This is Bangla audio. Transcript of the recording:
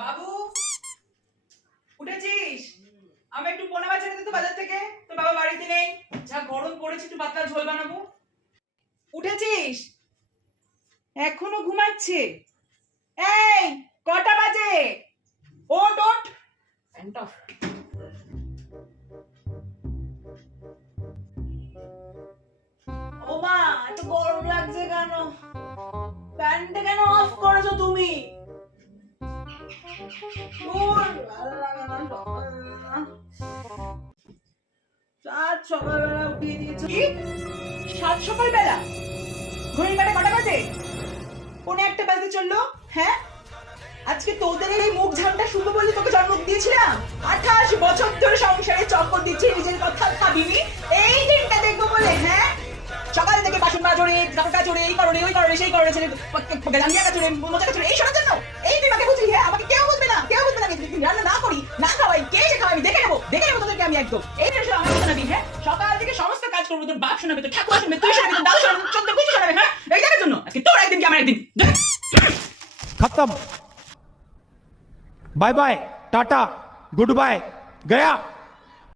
বাবু উঠেছিস? আমি একটু পোনা মাছ এনে দে তো বাজার থেকে। তোর বাবা বাড়িতে নেই, যা গরম পড়েছে একটু পাতলা ঝোল বানাবো। উঠেছিস? এখনো ঘুমাচ্ছে? এই কটা বাজে? ওঠ ওঠ। ফ্যানটা অফ। ও মা, এত গরম লাগছে কেন? ফ্যানটা কেন অফ করেছো তুমি? সাত সকালবেলা উঠিয়ে দিয়েছো। কি? সাত সকালবেলা? ঘড়ির কাঁটা কটা বাজে? পৌনে একটা বাজতে চললো। হ্যাঁ, আজকে তোদের এই মুখ ঝামটা শুনবো বলে তোকে জন্ম দিয়েছিলাম। 28 বছর ধরে সংসারে চক্কর দিচ্ছি, নিজের কথা ভাবিনি এই দিনটা দেখবো বলে। হ্যাঁ, সকাল থেকে বাসন মাজরে, কাপড় কাচরে, এই কররে ওই কররে সেই কররে, ছেলে গালিয়া কাচরে, মোচা কাচরে, এই শোনার জন্য এই তুই মাকে বুঝলি? হ্যাঁ, আমাকে কেউ বুঝবে না, কেউ বুঝবে না। আমি রান্না না করি, না খাওয়াই, কে সে খাওয়াই, আমি দেখে নেবো তোদেরকে আমি একদম। এই টেনশন আমার শোনাবি? হ্যাঁ, সকাল থেকে সমস্ত কাজ করবো, তোর বাপ শোনাবে, তোর ঠাকুর শোনাবে, তুই শোনাবি, তোর দাদু শোনাবে, তোর 14 গোষ্ঠী শোনাবে। হ্যাঁ, এই দেখার জন্য আজকে তোর একদিন কি আমার একদিন। खत्म। बाय बाय, टाटा, गुड बाय, गया।